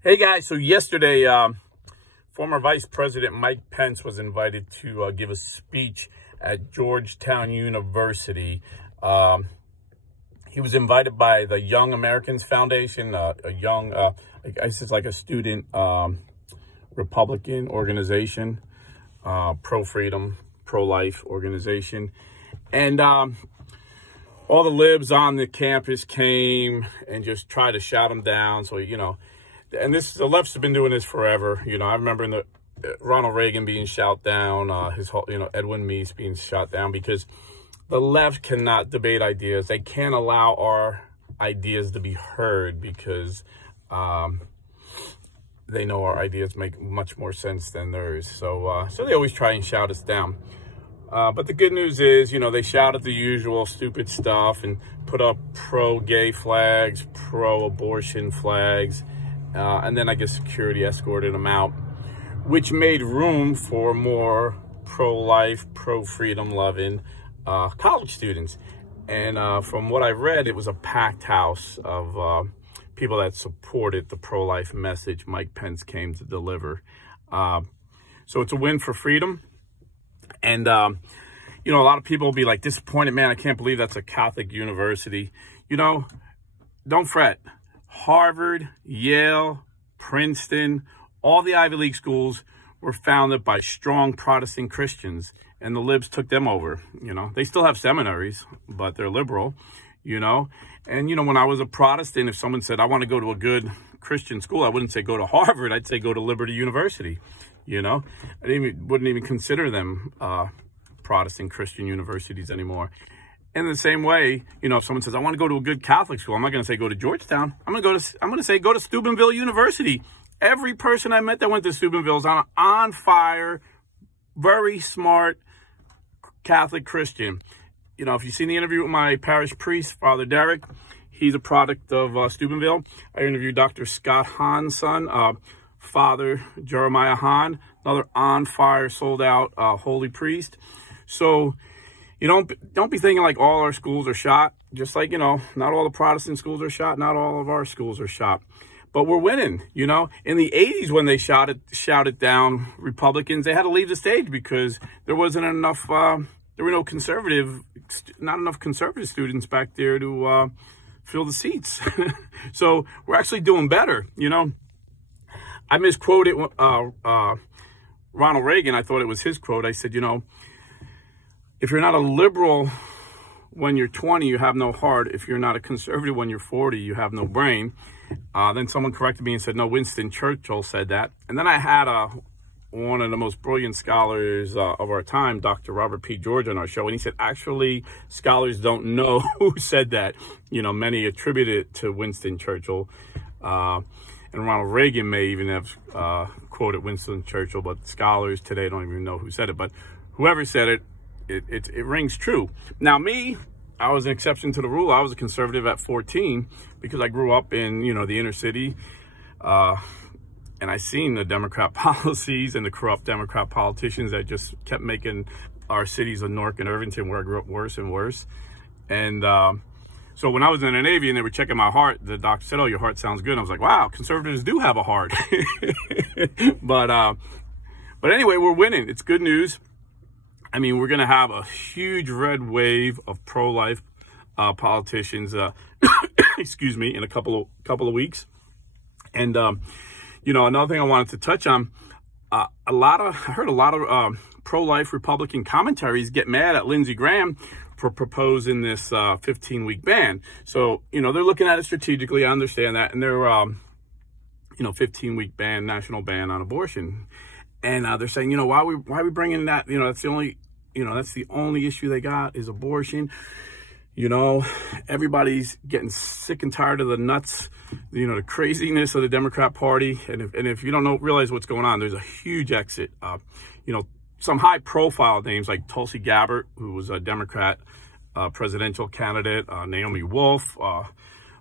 Hey guys, so yesterday, former Vice President Mike Pence was invited to give a speech at Georgetown University. He was invited by the Young Americans Foundation, I guess it's like a student Republican organization, pro-freedom, pro-life organization. And all the libs on the campus came and just tried to shout him down. So, and the lefts have been doing this forever. I remember in Ronald Reagan being shot down, Edwin Meese being shot down, because the left cannot debate ideas. They can't allow our ideas to be heard because they know our ideas make much more sense than theirs. So they always try and shout us down. But the good news is, they shouted the usual stupid stuff and put up pro-gay flags, pro-abortion flags. And then I guess security escorted them out, which made room for more pro-life, pro-freedom loving college students. And from what I read, it was a packed house of people that supported the pro-life message Mike Pence came to deliver. So it's a win for freedom. And, a lot of people will be like disappointed, man, I can't believe that's a Catholic university. Don't fret. Harvard, Yale, Princeton, all the Ivy League schools were founded by strong Protestant Christians, and the libs took them over. They still have seminaries, but they're liberal, And, when I was a Protestant, if someone said, I want to go to a good Christian school, I wouldn't say go to Harvard. I'd say go to Liberty University, I wouldn't even consider them Protestant Christian universities anymore. In the same way, if someone says, I want to go to a good Catholic school, I'm not going to say go to Georgetown. I'm going to say go to Steubenville University. Every person I met that went to Steubenville is on fire, very smart Catholic Christian. If you've seen the interview with my parish priest, Father Derek, he's a product of Steubenville. I interviewed Dr. Scott Hahn's son, Father Jeremiah Hahn, another on fire, sold out holy priest. So, don't be thinking like all our schools are shot. Just like, not all the Protestant schools are shot. Not all of our schools are shot. But we're winning, In the 80s, when they shouted down Republicans, they had to leave the stage because there wasn't enough, there were not enough conservative students back there to fill the seats. So we're actually doing better, I misquoted Ronald Reagan. I thought it was his quote. I said, if you're not a liberal when you're 20, you have no heart. If you're not a conservative when you're 40, you have no brain. Then someone corrected me and said, no, Winston Churchill said that. And then I had one of the most brilliant scholars of our time, Dr. Robert P. George, on our show. And he said, actually, scholars don't know who said that. Many attribute it to Winston Churchill. And Ronald Reagan may even have quoted Winston Churchill, but scholars today don't even know who said it. But whoever said it, it rings true. Now, me, I was an exception to the rule. I was a conservative at 14 because I grew up in, the inner city. And I seen the Democrat policies and the corrupt Democrat politicians that just kept making our cities of Newark and Irvington, where I grew up, worse and worse. And so when I was in the Navy and they were checking my heart, the doctor said, oh, your heart sounds good. And I was like, wow, conservatives do have a heart. But anyway, we're winning. It's good news. I mean, we're going to have a huge red wave of pro-life politicians, excuse me, in a couple of weeks. And, another thing I wanted to touch on, I heard a lot of pro-life Republican commentaries get mad at Lindsey Graham for proposing this 15-week ban. So, they're looking at it strategically. I understand that. And they're, 15-week ban, national ban on abortion. And they're saying, why are we bringing that? That's the only issue they got is abortion. Everybody's getting sick and tired of the nuts, the craziness of the Democrat Party. And if you don't realize what's going on, there's a huge exit. Some high profile names like Tulsi Gabbard, who was a Democrat presidential candidate, Naomi Wolf,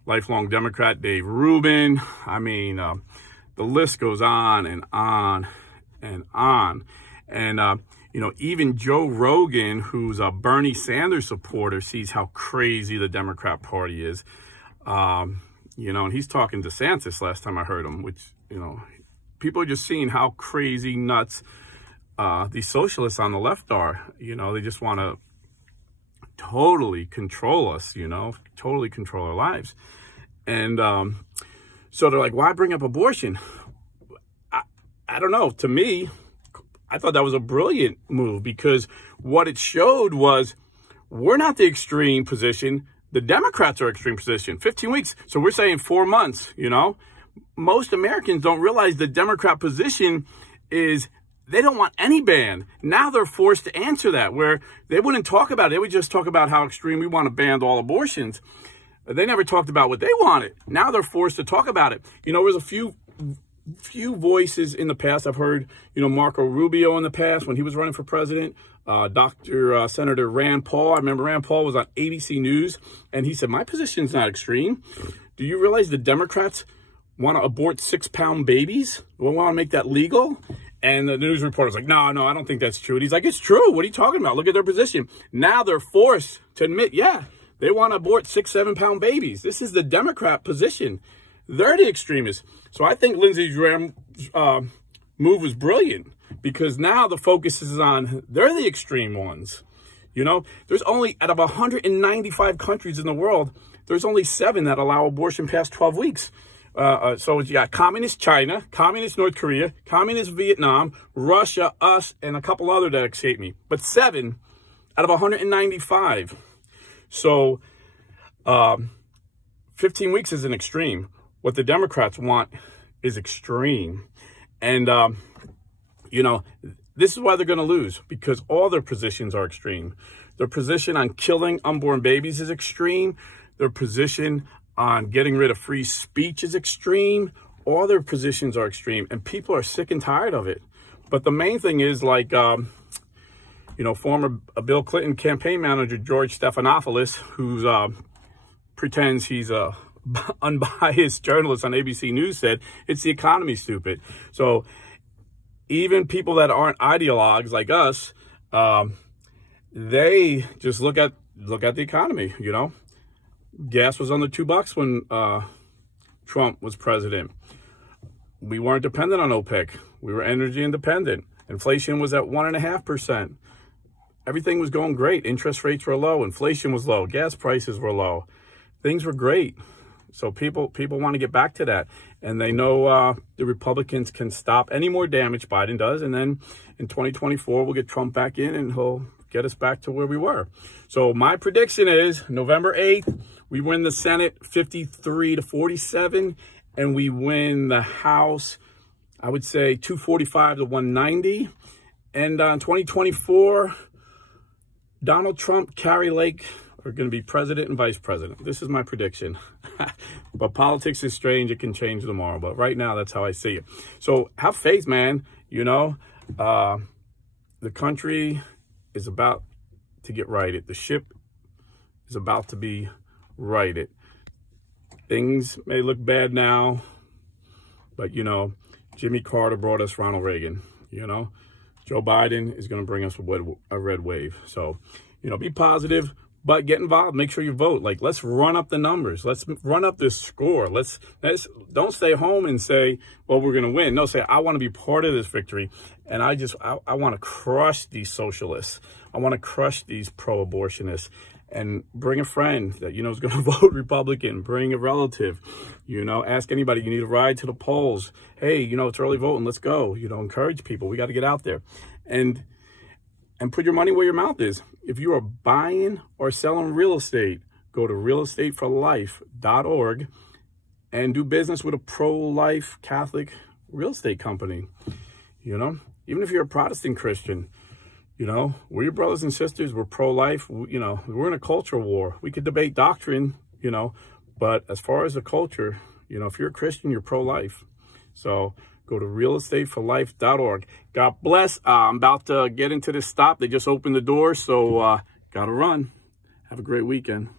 lifelong Democrat, Dave Rubin. I mean, the list goes on and on and on. And, even Joe Rogan, who's a Bernie Sanders supporter, sees how crazy the Democrat Party is. you know, and he's talking to DeSantis last time I heard him, which, you know, people are just seeing how crazy nuts these socialists on the left are. You know, they just want to totally control us, you know, totally control our lives. And so they're like, why bring up abortion? I don't know. To me, I thought that was a brilliant move, because what it showed was we're not the extreme position. The Democrats are extreme position. 15 weeks. So we're saying 4 months, you know. Most Americans don't realize the Democrat position is they don't want any ban. Now they're forced to answer that, where they wouldn't talk about it. They would just talk about how extreme we want to ban all abortions. They never talked about what they wanted. Now they're forced to talk about it. You know, there's a few voices in the past. I've heard, you know, Marco Rubio in the past when he was running for president. Senator Rand Paul. I remember Rand Paul was on ABC News, and he said, my position's not extreme. Do you realize the Democrats want to abort 6-pound babies? We want to make that legal? And the news reporter's like, no, I don't think that's true. And he's like, it's true. What are you talking about? Look at their position. Now they're forced to admit, yeah, they want to abort 6-7-pound babies. This is the Democrat position. They're the extremists. So I think Lindsey Graham's move was brilliant, because now the focus is on, they're the extreme ones. You know, there's only, out of 195 countries in the world, there's only 7 that allow abortion past 12 weeks. So you got communist China, communist North Korea, communist Vietnam, Russia, us, and a couple other that escape me. But 7 out of 195. So 15 weeks is an extreme. What the Democrats want is extreme. And, you know, this is why they're going to lose, because all their positions are extreme. Their position on killing unborn babies is extreme. Their position on getting rid of free speech is extreme. All their positions are extreme, and people are sick and tired of it. But the main thing is, like, you know, former Bill Clinton campaign manager George Stephanopoulos, who pretends he's a unbiased journalist on ABC News, said it's the economy, stupid. So even people that aren't ideologues like us, they just look at the economy. You know, gas was under $2 when Trump was president. We weren't dependent on OPEC. We were energy independent. Inflation was at 1.5%. Everything was going great. Interest rates were low. Inflation was low. Gas prices were low. Things were great. So people want to get back to that. And they know the Republicans can stop any more damage Biden does. And then in 2024, we'll get Trump back in, and he'll get us back to where we were. So my prediction is November 8th, we win the Senate 53-47, and we win the House, I would say 245 to 190. And in 2024, Donald Trump, Carrie Lake are going to be president and vice president. This is my prediction. But politics is strange. It can change tomorrow. But right now, that's how I see it. So have faith, man. You know, the country is about to get righted. The ship is about to be righted. Things may look bad now, but, you know, Jimmy Carter brought us Ronald Reagan. You know, Joe Biden is going to bring us a red wave. So, you know, be positive, but get involved. Make sure you vote. Like, let's run up the numbers. Let's run up this score. Let's don't stay home and say, well, we're going to win. No, say, I want to be part of this victory. And I want to crush these socialists. I want to crush these pro-abortionists. And bring a friend that you know is going to vote Republican. Bring a relative. You know, ask anybody. You need a ride to the polls. Hey, you know, it's early voting. Let's go. You know, encourage people. We got to get out there. And put your money where your mouth is. If you are buying or selling real estate, go to realestateforlife.org and do business with a pro-life Catholic real estate company. You know, even if you're a Protestant Christian, you know, we're your brothers and sisters. We're pro-life. You know, we're in a culture war. We could debate doctrine, you know, but as far as the culture, you know, if you're a Christian, you're pro-life. So go to realestateforlife.org. God bless. I'm about to get into this stop. They just opened the door, so got to run. Have a great weekend.